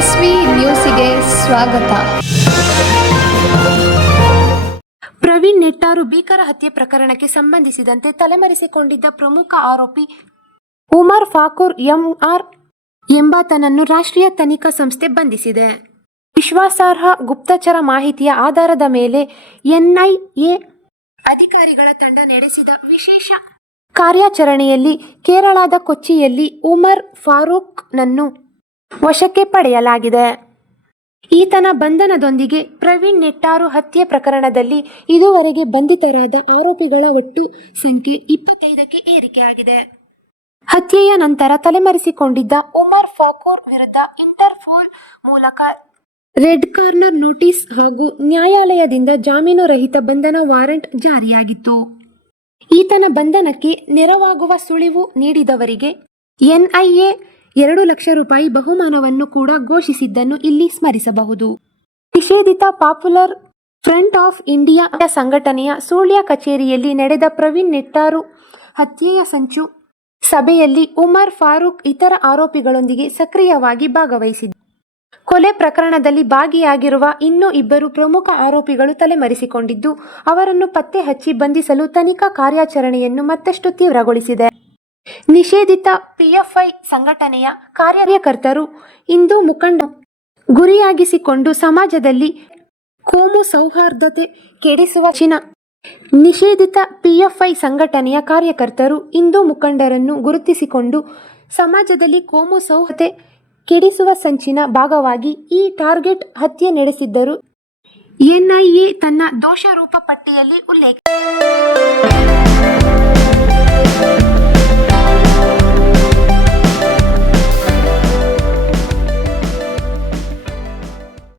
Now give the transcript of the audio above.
S V ನ್ಯೂಸಿಗೆ ಸ್ವಾಗತ. ಪ್ರವೀಣ್ ನೆಟ್ಟಾರು ಭೀಕರ ಹತ್ಯೆ ಪ್ರಕರಣಕ್ಕೆ ಸಂಬಂಧಿಸಿದಂತೆ ತಲೆಮರೆಸಿಕೊಂಡಿದ್ದ ಪ್ರಮುಖ ಆರೋಪಿ ಉಮರ್ ಫಾರೂಕ್ ಎಂಆರ್ ಎಂಬಾತನನ್ನು ರಾಷ್ಟ್ರೀಯ ತನಿಖಾ ಸಂಸ್ಥೆ ಬಂಧಿಸಿದೆ. ವಿಶ್ವಾಸಾರ್ಹ ಗುಪ್ತಚರ ಮಾಹಿತಿಯ ಆಧಾರದ ಮೇಲೆ ಎನ್ಐಎ ಅಧಿಕಾರಿಗಳ ತಂಡ ನಡೆಸಿದ ವಿಶೇಷ ಕಾರ್ಯಾಚರಣೆಯಲ್ಲಿ ಕೇರಳದ ಕೊಚ್ಚಿಯಲ್ಲಿ ಉಮರ್ ಫಾರೂಕ್ನನ್ನು ವಶಕ್ಕೆ ಪಡೆಯಲಾಗಿದೆ. ಈತನ ಬಂಧನದೊಂದಿಗೆ ಪ್ರವೀಣ್ ನೆಟ್ಟಾರು ಹತ್ಯೆ ಪ್ರಕರಣದಲ್ಲಿ ಇದುವರೆಗೆ ಬಂಧಿತರಾದ ಆರೋಪಿಗಳ ಒಟ್ಟು ಸಂಖ್ಯೆ 25ಕ್ಕೆ ಏರಿಕೆಯಾಗಿದೆ. ಹತ್ಯೆಯ ನಂತರ ತಲೆಮರೆಸಿಕೊಂಡಿದ್ದ ಉಮರ್ ಫಾರೂಕ್ ವಿರುದ್ಧ ಇಂಟರ್ಪೋಲ್ ಮೂಲಕ ರೆಡ್ ಕಾರ್ನರ್ ನೋಟಿಸ್ ಹಾಗೂ ನ್ಯಾಯಾಲಯದಿಂದ ಜಾಮೀನು ರಹಿತ ಬಂಧನ ವಾರೆಂಟ್ ಜಾರಿಯಾಗಿತ್ತು. ಈತನ ಬಂಧನಕ್ಕೆ ನೆರವಾಗುವ ಸುಳಿವು ನೀಡಿದವರಿಗೆ ಎನ್ಐಎ 2 ಲಕ್ಷ ರೂಪಾಯಿ ಬಹುಮಾನವನ್ನು ಕೂಡ ಘೋಷಿಸಿದ್ದನ್ನು ಇಲ್ಲಿ ಸ್ಮರಿಸಬಹುದು. ನಿಷೇಧಿತ ಪಾಪ್ಯುಲರ್ ಫ್ರಂಟ್ ಆಫ್ ಇಂಡಿಯಾ ಸಂಘಟನೆಯ ಸುಳ್ಯ ಕಚೇರಿಯಲ್ಲಿ ನಡೆದ ಪ್ರವೀಣ್ ನೆಟ್ಟಾರು ಹತ್ಯೆಯ ಸಂಚು ಸಭೆಯಲ್ಲಿ ಉಮರ್ ಫಾರೂಕ್ ಇತರ ಆರೋಪಿಗಳೊಂದಿಗೆ ಸಕ್ರಿಯವಾಗಿ ಭಾಗವಹಿಸಿದ್ದರು. ಕೊಲೆ ಪ್ರಕರಣದಲ್ಲಿ ಭಾಗಿಯಾಗಿರುವ ಇನ್ನೂ 2 ಪ್ರಮುಖ ಆರೋಪಿಗಳು ತಲೆಮರೆಸಿಕೊಂಡಿದ್ದು, ಅವರನ್ನು ಪತ್ತೆ ಹಚ್ಚಿ ಬಂಧಿಸಲು ತನಿಖಾ ಕಾರ್ಯಾಚರಣೆಯನ್ನು ಮತ್ತಷ್ಟು ತೀವ್ರಗೊಳಿಸಿದೆ. ನಿಷೇಧಿತ ಪಿಎಫ್ಐ ಸಂಘಟನೆಯ ಕಾರ್ಯಕರ್ತರು ಹಿಂದೂ ಮುಖಂಡ ಗುರಿಯಾಗಿಸಿಕೊಂಡು ಸಮಾಜದಲ್ಲಿ ಕೋಮು ಸೌಹಾರ್ದತೆ ಕೆಡಿಸುವ ನಿಷೇಧಿತ ಪಿಎಫ್ಐ ಸಂಘಟನೆಯ ಕಾರ್ಯಕರ್ತರು ಹಿಂದೂ ಮುಖಂಡರನ್ನು ಗುರುತಿಸಿಕೊಂಡು ಸಮಾಜದಲ್ಲಿ ಕೋಮು ಸೌಹಾರ್ದತೆ ಕೆಡಿಸುವ ಸಂಚಿನ ಭಾಗವಾಗಿ ಈ ಟಾರ್ಗೆಟ್ ಹತ್ಯೆ ನಡೆಸಿದ್ದರು ಎನ್ಐಎ ತನ್ನ ದೋಷಾರೋಪ ಪಟ್ಟಿಯಲ್ಲಿ ಉಲ್ಲೇಖಿಸಿದೆ.